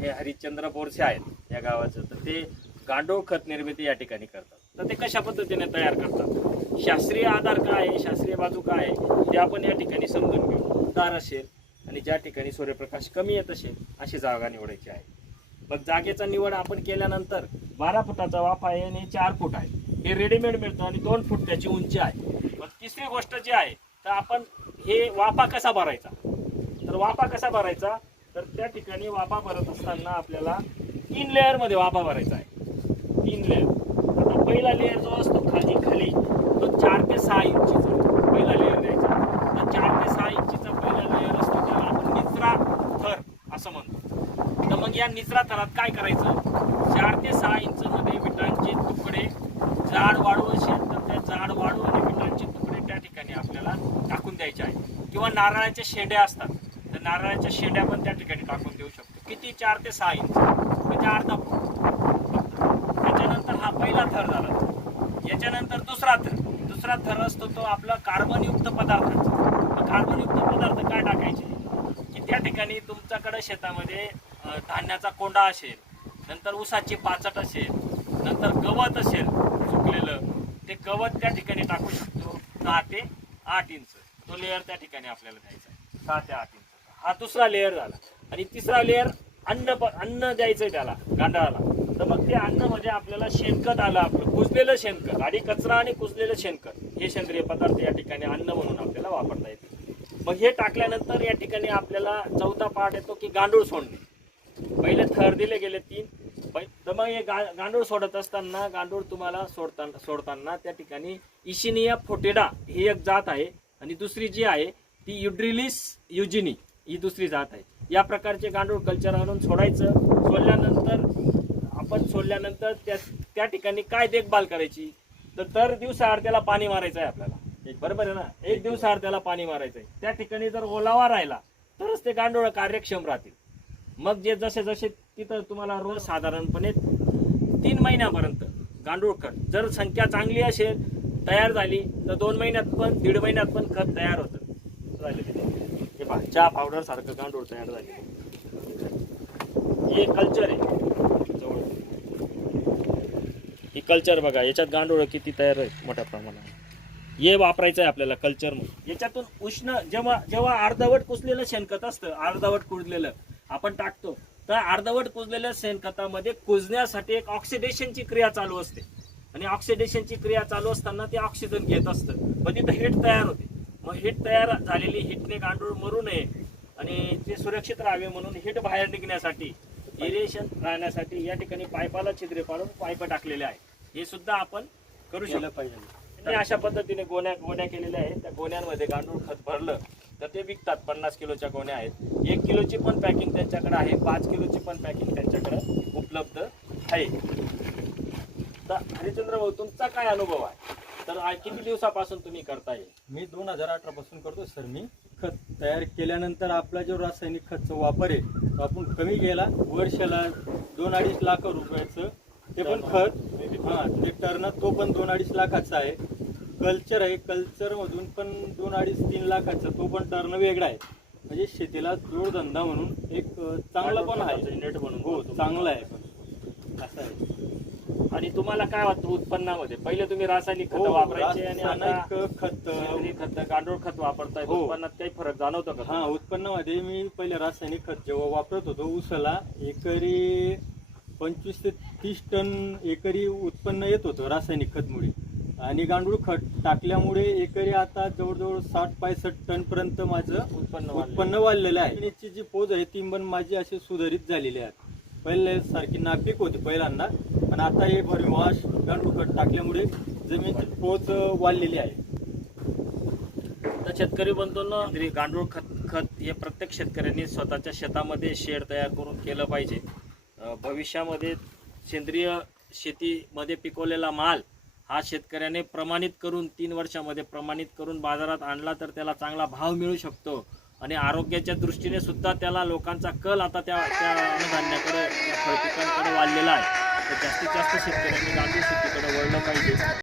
हे हरिश्चंद्र बोरसे आहेत या गावाचं. तर ते गांडूळ खत निर्मिती या ठिकाणी करतात. तर ते कशा पद्धतीने तयार करतात? शास्त्रीय आधार काय आहे? शास्त्रीय बाजू काय आहे? ते आपण या ठिकाणी समजून घेऊ. दार असेल आणि ज्या ठिकाणी सूर्यप्रकाश कमी येत असेल अशी जागा निवडायची आहे. मग जागेचा निवड आपण केल्यानंतर बारा फुटाचा वाफा आहे आणि चार फूट आहे. हे रेडीमेड मिळतं आणि दोन फूट त्याची उंची आहे. मग तिसरी गोष्ट जी आहे तर आपण हे वाफा कसा भरायचा? तर वाफा कसा भरायचा? तर त्या ठिकाणी वाफा भरत असताना आपल्याला तीन लेअरमध्ये वाफा भरायचा आहे. तीन लेअर आता पहिला लेअर जो असतो खाली खाली तो चार ते सहा इंचीचा पहिला लेअर द्यायचा. तर चार ते सहा इंचीचा पहिला लेअर असतो त्याला आपण निचरा थर असं म्हणतो. तर मग या निचरा थरात काय करायचं? चार ते सहा इंच मध्ये विटांचे तुकडे जाड वाळू असेल तर त्या जाड वाळू आणि विटांचे तुकडे त्या ठिकाणी आपल्याला टाकून द्यायचे आहे किंवा नारळाच्या शेंड्या असतात. तर नारळाच्या शेंड्या पण त्या ठिकाणी टाकून देऊ शकतो. किती? चार ते सहा इंच. म्हणजे अर्धा फूट. त्याच्यानंतर हा पहिला थर झाला. याच्यानंतर दुसरा थर. दुसरा थर असतो तो आपला कार्बनयुक्त पदार्थ. कार्बनयुक्त पदार्थ काय टाकायचे? की त्या ठिकाणी तुमच्याकडे शेतामध्ये धान्याचा कोंडा असेल नंतर ऊसाची पाचट असेल नंतर गवत असेल सुकलेलं ते गवत त्या ठिकाणी टाकू शकतो सहा ते आठ इंच. तो लेअर त्या ठिकाणी आपल्याला द्यायचा आहे. सहा ते आठ इंच हा दुसरा लेअर झाला. आणि तिसरा लेअर अन्न प- अन्न द्यायचंय त्याला गांडाळाला. तर मग ते अन्न म्हणजे आपल्याला शेणखत आलं आपलं. कुजलेलं शेणखत. आणि कचरा आणि कुजलेलं शेणखत. हे सेंद्रिय पदार्थ या ठिकाणी अन्न म्हणून आपल्याला वापरता येते. मग हे टाकल्यानंतर या ठिकाणी आपल्याला चौथा पार्ट येतो की गांडूळ सोडणे. पहिले थर दिले गेले तीन. पै- तर मग हे गा गांडूळ सोडत असताना गांडूळ तुम्हाला सोडताना सोडताना त्या ठिकाणी इशिनिया फोटेडा ही एक जात आहे. आणि दुसरी जी आहे ती युड्रिलिस युजिनी. ही दुसरी जात आहे. या प्रकारचे गांडूळ कल्चर आणून सोडायचं सोडल्यानंतर आपण सोडल्यानंतर त्या त्या ठिकाणी काय देखभाल करायची? तर दर दिवसाआड त्याला पाणी मारायचं आहे आपल्याला. बरोबर आहे ना? एक दिवसाआड त्याला पाणी मारायचं आहे त्या ठिकाणी जर ओलावा राहिला तरच ते गांडूळ कार्यक्षम राहतील. मग जे जसे जसे तिथं तुम्हाला रोज साधारणपणे तीन महिन्यापर्यंत गांडूळ खत जर संख्या चांगली असेल तयार झाली तर दोन महिन्यात पण दीड महिन्यात पण खत तयार होतं. झालं तिथे. हे पहा चहा पावडर सारखं गांडूळ तयार झाले. हे कल्चर आहे. जवळ. ही कल्चर बघा याच्यात गांडूळ किती तयार आहे मोठ्या प्रमाणात हे वापरायचं आहे आपल्याला कल्चर म्हणून. याच्यातून उष्ण जेव्हा जेव्हा अर्धवट कुजलेलं शेणखत असतं अर्धवट कुजलेलं आपण टाकतो तर अर्धवट कुजलेल्या शेणखतामध्ये कुजण्यासाठी एक ऑक्सिडेशनची क्रिया चालू असते. आणि ऑक्सिडेशनची क्रिया चालू असताना ते ऑक्सिजन घेत असतं. मग तिथं हिट तयार होते. मग हिट तयार झालेली हिटने गांडूळ मरू नये आणि ते सुरक्षित राहावे म्हणून हिट बाहेर निघण्यासाठी इरेशन राहण्यासाठी या ठिकाणी पाईपाला छिद्रे पाडून पाईप टाकलेले आहे हे सुद्धा आपण करू शकतो. पाहिजे. अशा पद्धतीने गोण्या गोण्या केलेल्या आहेत. त्या गोण्यांमध्ये गांडूळ खत भरलं तर ते विकतात. पन्नास किलोच्या गोण्या आहेत. एक किलोची पण पॅकिंग त्यांच्याकडे आहे. पाच किलोची पण पॅकिंग त्यांच्याकडे उपलब्ध आहे. तर हरिचंद्र भाऊ तुमचा काय अनुभव आहे? तर आ- किती दिवसापासून तुम्ही करताय? मी दोन हजार अठरा पासून करतो सर. मी खत तयार केल्यानंतर आपला जो रासायनिक खतचा वापर आहे तो आपण कमी केला. वर्षाला दोन अडीच लाख रुपयाचं ते पण खत हा ते टर्न तो पण दोन अडीच लाखाचा आहे. कल्चर आहे कल्चर मधून पण दोन अडीच तीन लाखाचा तो पण टर्न वेगळा आहे. म्हणजे शेतीला जोडधंदा म्हणून एक अं, चांगला पण आहे. नेट म्हणून हो चांगला आहे. पण असं आहे. आणि तुम्हाला काय वाटतं उत्पन्नामध्ये? पहिले तुम्ही रासायनिक खत हो, वापरायचे आणि आता रासायनिक खत. सेंद्रिय खत गांडूळ खत वापरताय. हो. उत्पन्नात काही फरक जाणवतो का? हा उत्पन्नामध्ये मी पहिले रासायनिक खत जेव्हा वापरत होतो ऊसाला एकरी पंचवीस ते तीस टन एकरी उत्पन्न येत होतं रासायनिक खतमुळे. आणि गांडूळ खत टाकल्यामुळे एकरी आता जवळजवळ साठ पासष्ट टन पर्यंत माझं उत्पन्न वाढलंय. उत्पन्न वाढलेलं आहे. जमिनीची जी पोज आहे ती पण माझी अशी सुधारित झालेली आहे. पहिले सारखी नापीक होती पहिल्यांदा पण आता हे भरवाश गांडूळ खत टाकल्यामुळे जमिनीची पोच वाढलेली आहे. तर शेतकरी बंधूंनो गांडूळ खत खत हे प्रत्येक शेतकऱ्यांनी स्वतःच्या शेतामध्ये शेड तयार करून केलं पाहिजे. भविष्यामध्ये सेंद्रिय शेतीमध्ये पिकवलेला माल हा शेतकऱ्याने प्रमाणित करून तीन वर्षामध्ये प्रमाणित करून बाजारात आणला तर त्याला चांगला भाव मिळू शकतो. आणि आरोग्याच्या दृष्टीने सुद्धा त्याला लोकांचा कल आता त्या त्या अन्नधान्याकडे फळपिकांकडे वाढलेला आहे. तर जास्तीत जास्त शेतकऱ्यांनी गांधी शेतीकडे वळलं पाहिजे.